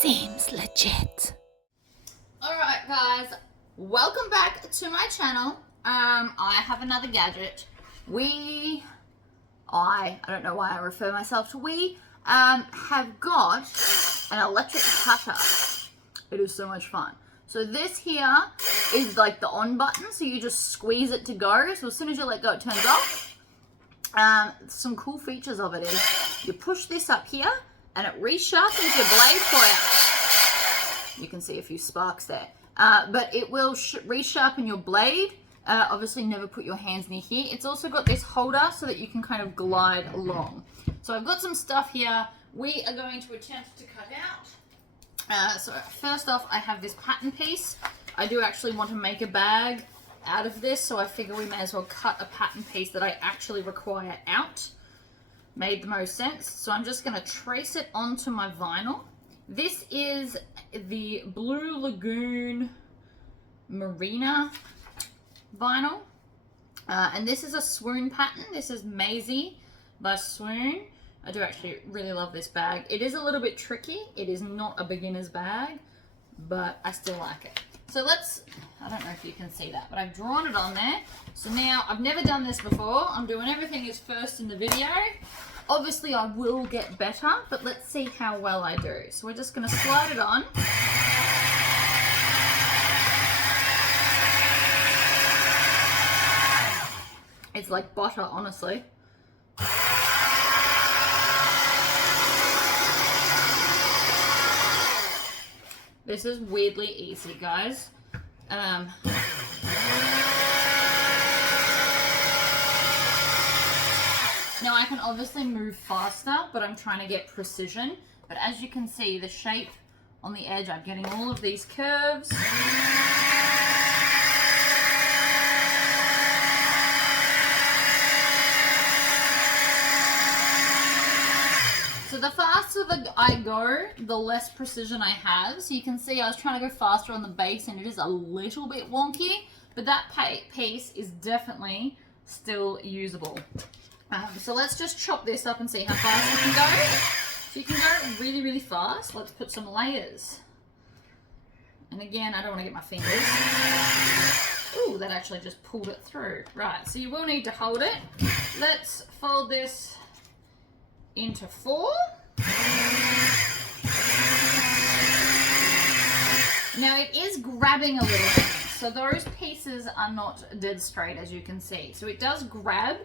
Seems legit. Alright guys, welcome back to my channel. I have another gadget. I don't know why I refer myself to we, have got an electric cutter. It is so much fun. So this here is like the on button, so you just squeeze it to go. So as soon as you let go, it turns off. Some cool features of it is you push this up here and it resharpens your blade for you. You can see a few sparks there. But it will resharpen your blade. Obviously never put your hands near here. It's also got this holder so that you can kind of glide along. So I've got some stuff here we are going to attempt to cut out. So first off, I have this pattern piece. I do actually want to make a bag out of this, so I figure we may as well cut a pattern piece that I actually require out. Made the most sense. So I'm just going to trace it onto my vinyl. This is the Blue Lagoon Marina vinyl. And this is a swoon pattern. This is Maisie by Swoon. I do actually really love this bag. It is a little bit tricky. It is not a beginner's bag, but I still like it. So I don't know if you can see that, but I've drawn it on there. So now, I've never done this before. I'm doing everything as first in the video. Obviously, I will get better, but let's see how well I do. So we're just going to slide it on. It's like butter, honestly. This is weirdly easy, guys. Now I can obviously move faster, but I'm trying to get precision. But as you can see, the shape on the edge, I'm getting all of these curves. So the faster that I go, the less precision I have. So you can see I was trying to go faster on the base and it is a little bit wonky, but that piece is definitely still usable. So let's just chop this up and see how fast we can go. So you can go really, really fast. Let's put some layers. And again, I don't want to get my fingers. Ooh, that actually just pulled it through. Right, so you will need to hold it. Let's fold this into 4. Now it is grabbing a little bit, so those pieces are not dead straight, as you can see. So it does grab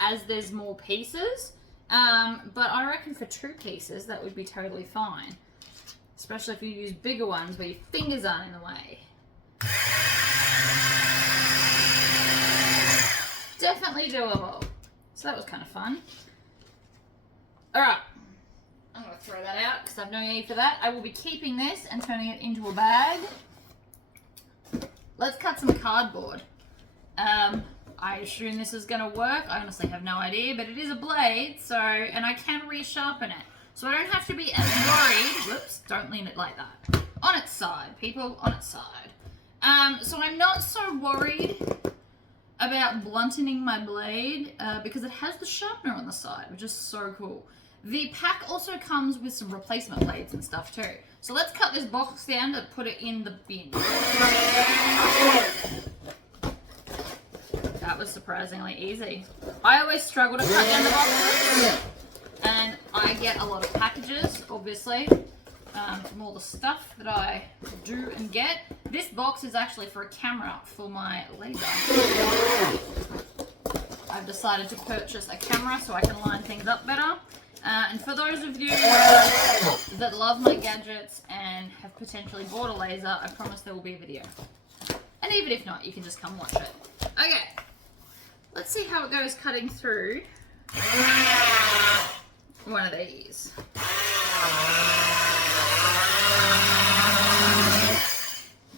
as there's more pieces, but I reckon for 2 pieces that would be totally fine, especially if you use bigger ones where your fingers aren't in the way. Definitely doable. So that was kind of fun. Alright, I'm going to throw that out because I have no need for that. I will be keeping this and turning it into a bag. Let's cut some cardboard. I assume this is going to work. I honestly have no idea, but it is a blade, so, and I can resharpen it. So I don't have to be as worried. Whoops, don't lean it like that. On its side, people, on its side. So I'm not so worried about blunting my blade because it has the sharpener on the side, which is so cool. The pack also comes with some replacement blades and stuff too. So let's cut this box down to put it in the bin. That was surprisingly easy. I always struggle to cut down the boxes, and I get a lot of packages, obviously, from all the stuff that I do and get. This box is actually for a camera for my laser. I've decided to purchase a camera so I can line things up better. And for those of you that love my gadgets and have potentially bought a laser, I promise there will be a video. And even if not, you can just come watch it. Okay, let's see how it goes cutting through one of these.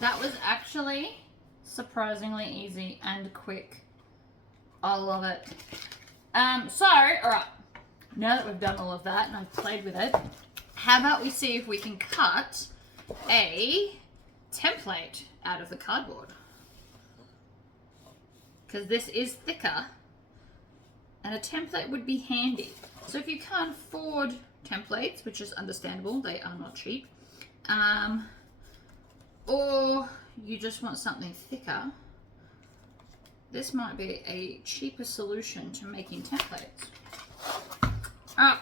That was actually surprisingly easy and quick. I love it. So, alright. Now that we've done all of that and I've played with it, how about we see if we can cut a template out of the cardboard? Because this is thicker and a template would be handy. So if you can't afford templates, which is understandable, they are not cheap, or you just want something thicker, this might be a cheaper solution to making templates. Oh.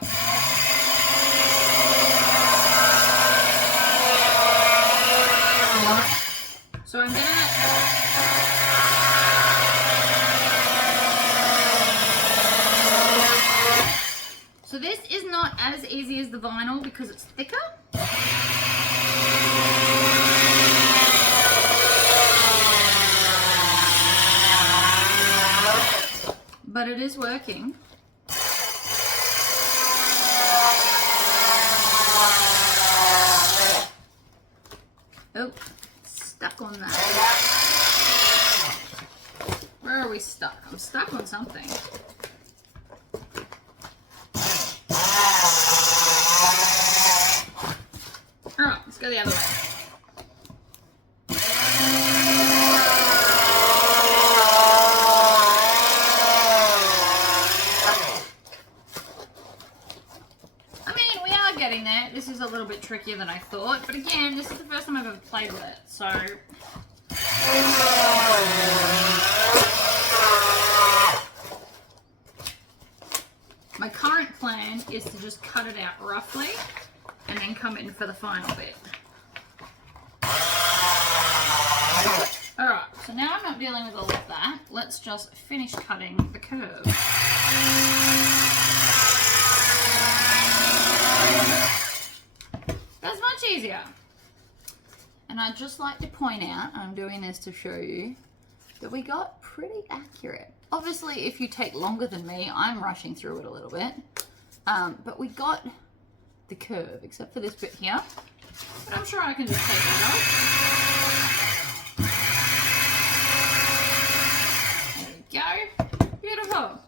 So I'm gonna So this is not as easy as the vinyl because it's thicker. But it is working. Oh, stuck on that. Where are we stuck? I'm stuck on something. Alright, let's go the other way. Getting there. This is a little bit trickier than I thought, but again, this is the first time I've ever played with it, so my current plan is to just cut it out roughly and then come in for the final bit. Alright, so now I'm not dealing with all of that. Let's just finish cutting the curve. That's much easier. And I'd just like to point out, I'm doing this to show you, that we got pretty accurate. Obviously, if you take longer than me, I'm rushing through it a little bit. But we got the curve, except for this bit here. But I'm sure I can just take that off. There we go. Beautiful.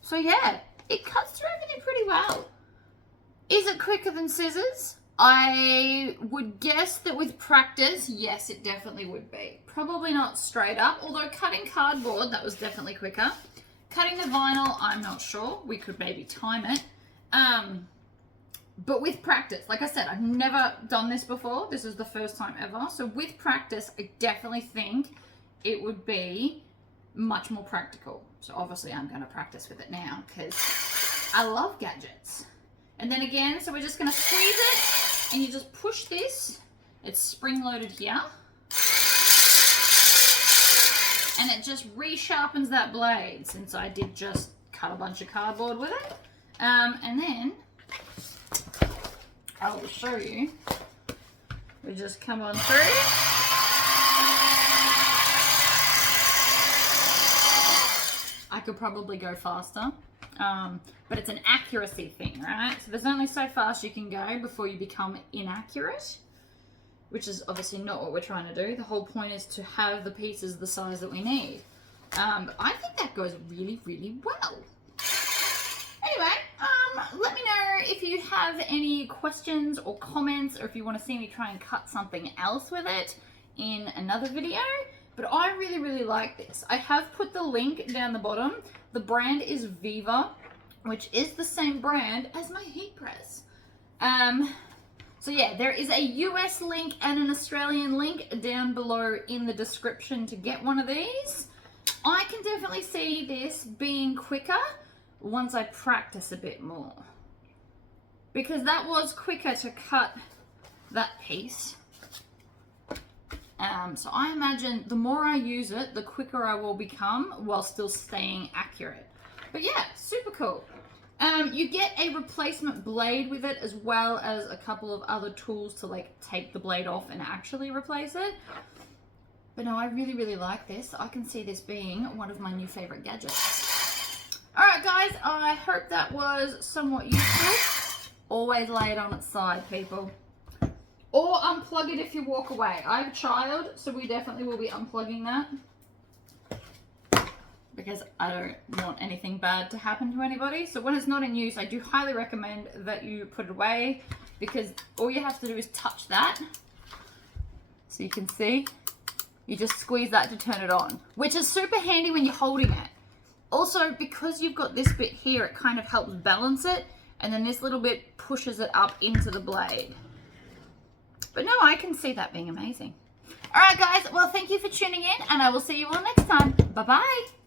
So yeah, it cuts through everything pretty well. Is it quicker than scissors? I would guess that with practice, yes, it definitely would be. Probably not straight up, although cutting cardboard, that was definitely quicker. Cutting the vinyl, I'm not sure. We could maybe time it. But with practice, like I said, I've never done this before. This is the first time ever. So with practice, I definitely think it would be much more practical. So obviously I'm going to practice with it now because I love gadgets. And then again, so we're just going to squeeze it and you just push this. It's spring loaded here. And it just resharpens that blade since I did just cut a bunch of cardboard with it. And then I will show you. We just come on through. I could probably go faster. But it's an accuracy thing, right? So there's only so fast you can go before you become inaccurate, which is obviously not what we're trying to do. The whole point is to have the pieces the size that we need. But I think that goes really, really well. Anyway, let me know if you have any questions or comments, or if you want to see me try and cut something else with it in another video. But I really, really like this. I have put the link down the bottom. The brand is Vevor, which is the same brand as my heat press. So yeah, there is a US link and an Australian link down below in the description to get one of these. I can definitely see this being quicker once I practice a bit more. Because that was quicker to cut that piece. So I imagine the more I use it, the quicker I will become while still staying accurate. But yeah, super cool. You get a replacement blade with it, as well as a couple of other tools to like take the blade off and actually replace it. But no, I really, really like this. I can see this being one of my new favorite gadgets. Alright guys, I hope that was somewhat useful. Always lay it on its side, people. Or unplug it if you walk away. I have a child, so we definitely will be unplugging that. Because I don't want anything bad to happen to anybody. So when it's not in use, I do highly recommend that you put it away, because all you have to do is touch that. So you can see, you just squeeze that to turn it on, which is super handy when you're holding it. Also, because you've got this bit here, it kind of helps balance it, and then this little bit pushes it up into the blade. But no, I can see that being amazing. All right, guys. Well, thank you for tuning in, and I will see you all next time. Bye-bye.